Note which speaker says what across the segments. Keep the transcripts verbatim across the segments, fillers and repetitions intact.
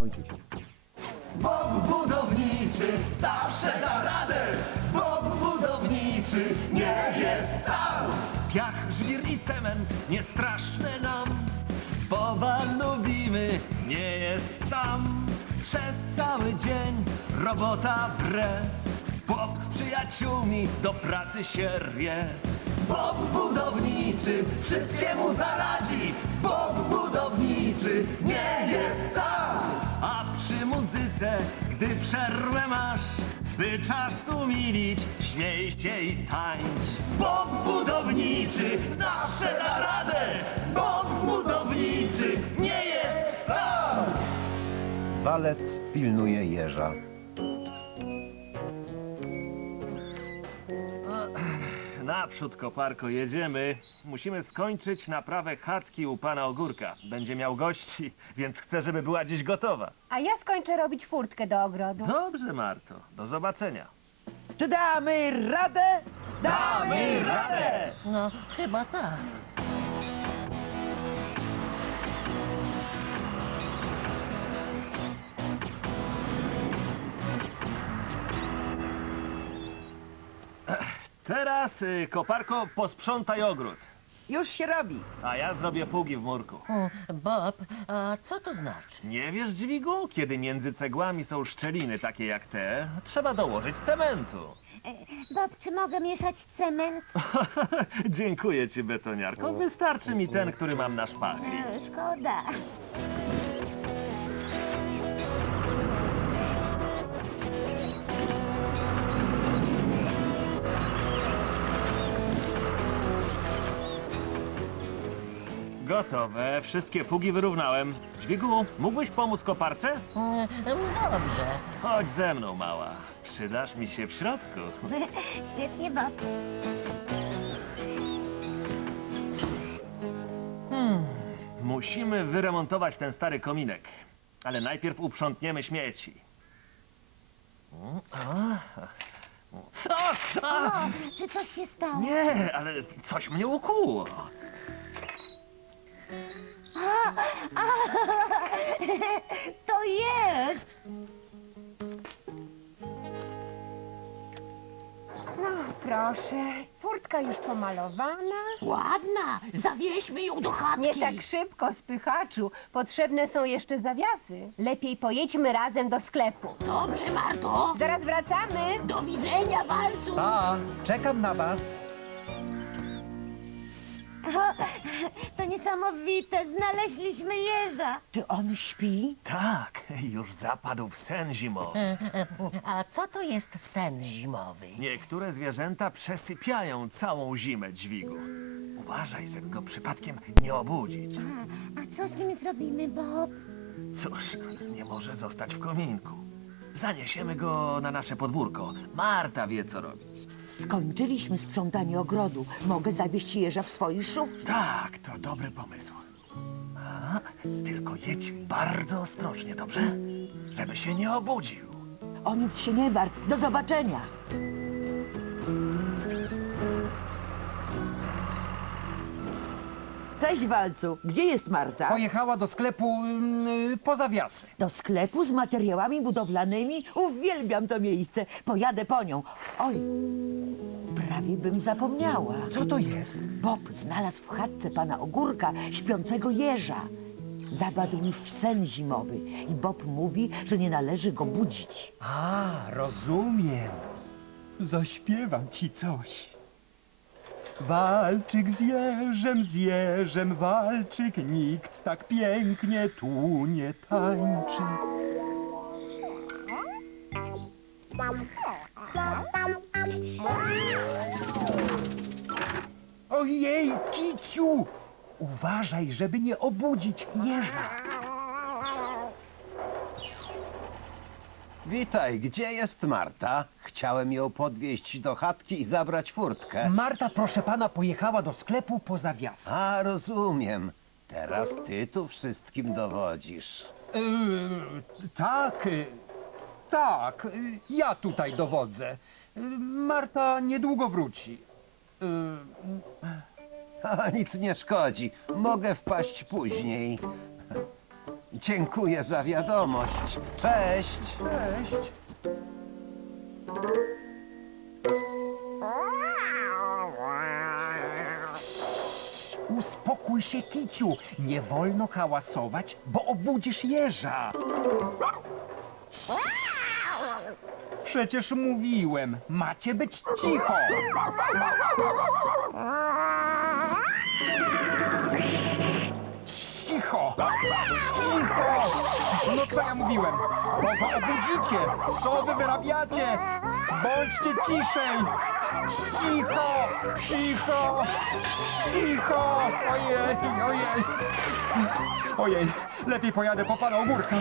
Speaker 1: Ojciec.
Speaker 2: Bob budowniczy zawsze da radę. Bob budowniczy nie jest sam.
Speaker 3: Piach, żwir i cement nie straszne nam. Boba lubimy, nie jest sam. Przez cały dzień robota wre. Bob z przyjaciółmi do pracy się rwie.
Speaker 2: Bob budowniczy wszystkiemu zaradzi. Bob budowniczy nie jest sam.
Speaker 3: A przy muzyce, gdy przerwę masz, by czas umilić, śmiej się i tańcz.
Speaker 2: Bob budowniczy zawsze da radę. Bob budowniczy nie jest sam.
Speaker 1: Walec pilnuje jeża.
Speaker 3: Naprzód, koparko, jedziemy. Musimy skończyć naprawę chatki u pana Ogórka. Będzie miał gości, więc chcę, żeby była dziś gotowa.
Speaker 4: A ja skończę robić furtkę do ogrodu.
Speaker 3: Dobrze, Marto. Do zobaczenia.
Speaker 5: Czy damy radę?
Speaker 3: Damy radę!
Speaker 6: No, chyba tak.
Speaker 3: Teraz, y, koparko, posprzątaj ogród.
Speaker 5: Już się robi.
Speaker 3: A ja zrobię pługi w murku.
Speaker 6: Mm, Bob, a co to znaczy?
Speaker 3: Nie wiesz, dźwigu? Kiedy między cegłami są szczeliny takie jak te, trzeba dołożyć cementu.
Speaker 4: Bob, czy mogę mieszać cement?
Speaker 3: Dziękuję ci, betoniarko. Wystarczy mi ten, który mam na szpachie.
Speaker 4: Szkoda.
Speaker 3: Gotowe. Wszystkie fugi wyrównałem. Dźwigu, mógłbyś pomóc koparce?
Speaker 6: Mm, Dobrze.
Speaker 3: Chodź ze mną, mała. Przydasz mi się w środku.
Speaker 4: Świetnie, Bob.
Speaker 3: Hmm. Musimy wyremontować ten stary kominek. Ale najpierw uprzątniemy śmieci. Mm, a. A, a.
Speaker 4: Czy coś się stało?
Speaker 3: Nie, ale coś mnie ukłuło.
Speaker 4: To jest! No, proszę. Furtka już pomalowana.
Speaker 6: Ładna! Zawieźmy ją do chatki.
Speaker 4: Nie tak szybko, spychaczu. Potrzebne są jeszcze zawiasy. Lepiej pojedźmy razem do sklepu.
Speaker 6: Dobrze, Marto.
Speaker 4: Zaraz wracamy.
Speaker 6: Do widzenia, walcu.
Speaker 5: A, czekam na was.
Speaker 4: To niesamowite. Znaleźliśmy jeża.
Speaker 5: Czy on śpi?
Speaker 3: Tak, już zapadł w sen zimowy.
Speaker 6: E, e, A co to jest sen zimowy?
Speaker 3: Niektóre zwierzęta przesypiają całą zimę, dźwigu. Uważaj, żeby go przypadkiem nie obudzić.
Speaker 4: A co z nim zrobimy, Bob?
Speaker 3: Cóż, nie może zostać w kominku. Zaniesiemy go na nasze podwórko. Marta wie, co robić.
Speaker 5: Skończyliśmy sprzątanie ogrodu. Mogę zawieźć jeża w swojej szufie.
Speaker 3: Tak, to dobry pomysł. A, tylko jedź bardzo ostrożnie, dobrze? Żeby się nie obudził.
Speaker 5: O nic się nie martw. Do zobaczenia. Cześć, Walcu. Gdzie jest Marta?
Speaker 7: Pojechała do sklepu mm, po zawiasy.
Speaker 5: Do sklepu z materiałami budowlanymi? Uwielbiam to miejsce. Pojadę po nią. Oj, prawie bym zapomniała.
Speaker 7: Co to jest?
Speaker 5: Bob znalazł w chatce pana Ogórka śpiącego jeża. Zapadł już w sen zimowy i Bob mówi, że nie należy go budzić.
Speaker 7: A, rozumiem. Zaśpiewam ci coś. Walczyk z jeżem, z jeżem walczyk, nikt tak pięknie tu nie tańczy. Ojej, Kiciu! Uważaj, żeby nie obudzić jeża.
Speaker 1: Witaj, gdzie jest Marta? Chciałem ją podwieźć do chatki i zabrać furtkę.
Speaker 7: Marta, proszę pana, pojechała do sklepu po zawiasy.
Speaker 1: A, rozumiem. Teraz ty tu wszystkim dowodzisz.
Speaker 7: Yy, tak, yy, tak, yy, ja tutaj dowodzę. Yy, Marta niedługo wróci. Yy,
Speaker 1: A, nic nie szkodzi. Mogę wpaść później. Dziękuję za wiadomość. Cześć.
Speaker 7: Cześć. Uspokój się, Kiciu. Nie wolno hałasować, bo obudzisz jeża. Przecież mówiłem, macie być cicho. Cicho! Cicho! No co ja mówiłem? Bo go obudzicie! Co wy wyrabiacie? Bądźcie ciszej! Cicho! Cicho! Cicho! Ojej, ojej! Ojej, lepiej pojadę po pana ogórka.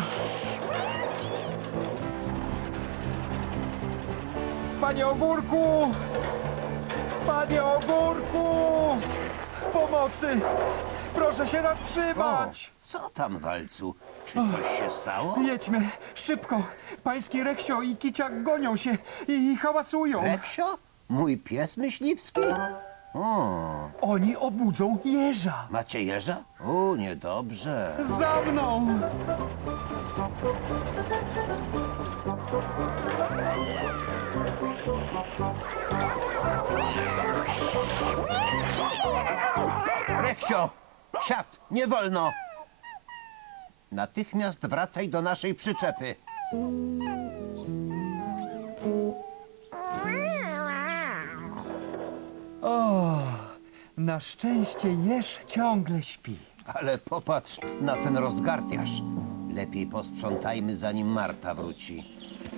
Speaker 7: Panie ogórku! Panie ogórku! Pomocy! Proszę się
Speaker 1: O,
Speaker 7: zatrzymać!
Speaker 1: co tam, Walcu? Czy coś się stało?
Speaker 7: Jedźmy, szybko! Pański Reksio i Kiciak gonią się i, i hałasują.
Speaker 1: Reksio? Mój pies myśliwski? O,
Speaker 7: Oni obudzą jeża.
Speaker 1: macie jeża? O, niedobrze.
Speaker 7: Za mną!
Speaker 1: Reksio, siad, nie wolno! Natychmiast wracaj do naszej przyczepy.
Speaker 7: O, na szczęście jeż ciągle śpi.
Speaker 1: Ale popatrz na ten rozgardiasz. Lepiej posprzątajmy, zanim Marta wróci.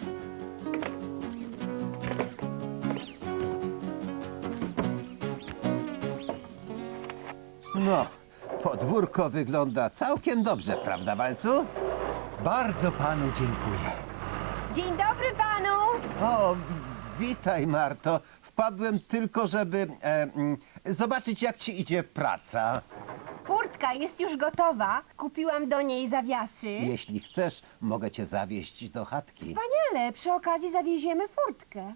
Speaker 1: No, podwórko wygląda całkiem dobrze, prawda, Walcu?
Speaker 7: Bardzo panu dziękuję.
Speaker 4: Dzień dobry panu!
Speaker 1: O, witaj, Marto. Wpadłem tylko, żeby e, mm, zobaczyć, jak ci idzie praca.
Speaker 4: Furtka jest już gotowa. Kupiłam do niej zawiasy.
Speaker 1: Jeśli chcesz, mogę cię zawieźć do chatki.
Speaker 4: Wspaniale, przy okazji zawieziemy furtkę.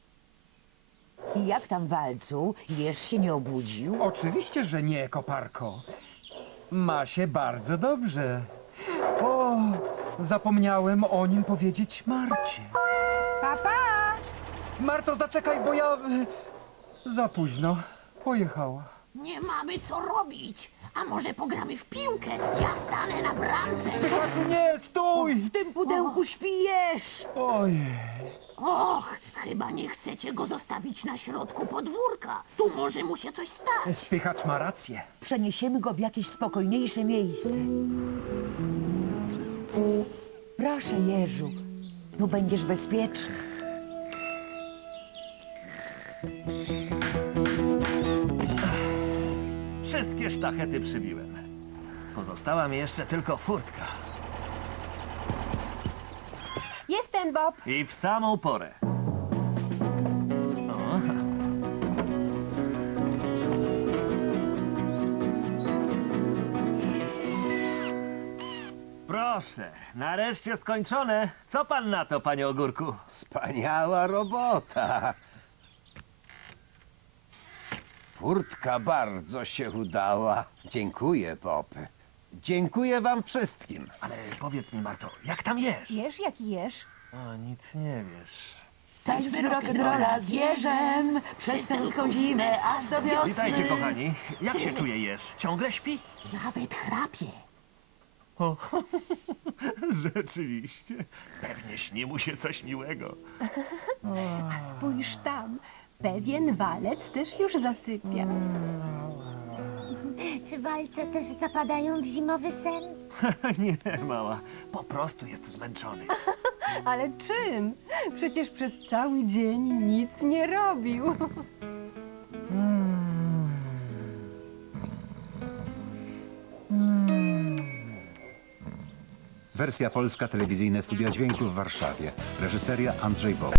Speaker 5: I jak tam, Walcu? Jeż się nie obudził?
Speaker 7: Oczywiście, że nie, koparko. Ma się bardzo dobrze. O, zapomniałem o nim powiedzieć Marcie.
Speaker 4: Papa!
Speaker 7: Marto, zaczekaj, bo ja... y, Za późno. Pojechała.
Speaker 6: Nie mamy co robić. A może pogramy w piłkę? Ja stanę na bramce.
Speaker 7: Pychaczu, nie, stój!
Speaker 5: W tym pudełku śpi jeż!
Speaker 7: Ojej.
Speaker 6: Och, chyba nie chcecie go zostawić na środku podwórka. Tu może mu się coś stać.
Speaker 7: Spychacz ma rację.
Speaker 5: Przeniesiemy go w jakieś spokojniejsze miejsce. Proszę, jeżu. Tu będziesz bezpieczny.
Speaker 3: Wszystkie sztachety przybiłem. Pozostała mi jeszcze tylko furtka.
Speaker 4: Jestem Bob.
Speaker 3: I w samą porę. O. Proszę, nareszcie skończone. Co pan na to, panie Ogórku?
Speaker 1: Wspaniała robota. Furtka bardzo się udała. Dziękuję, Bob. Dziękuję wam wszystkim.
Speaker 3: Ale powiedz mi, Marto, jak tam jesz?
Speaker 4: Jesz jak jesz?
Speaker 3: O, nic nie wiesz.
Speaker 5: Tańczmy rock'n'rolla z jeżem przez tę zimę, aż do wiosny.
Speaker 3: Witajcie, kochani. Jak się czuje jesz? Ciągle śpi?
Speaker 6: Nawet chrapie.
Speaker 3: O, rzeczywiście. Pewnie śni mu się coś miłego.
Speaker 4: A spójrz tam. Pewien walec też już zasypia.
Speaker 8: Czy walce też zapadają w zimowy sen?
Speaker 3: Nie, mała. Po prostu jest zmęczony.
Speaker 4: Ale czym? Przecież przez cały dzień nic nie robił.
Speaker 9: Wersja polska, telewizyjne studia dźwięku w Warszawie. Reżyseria Andrzej Bob.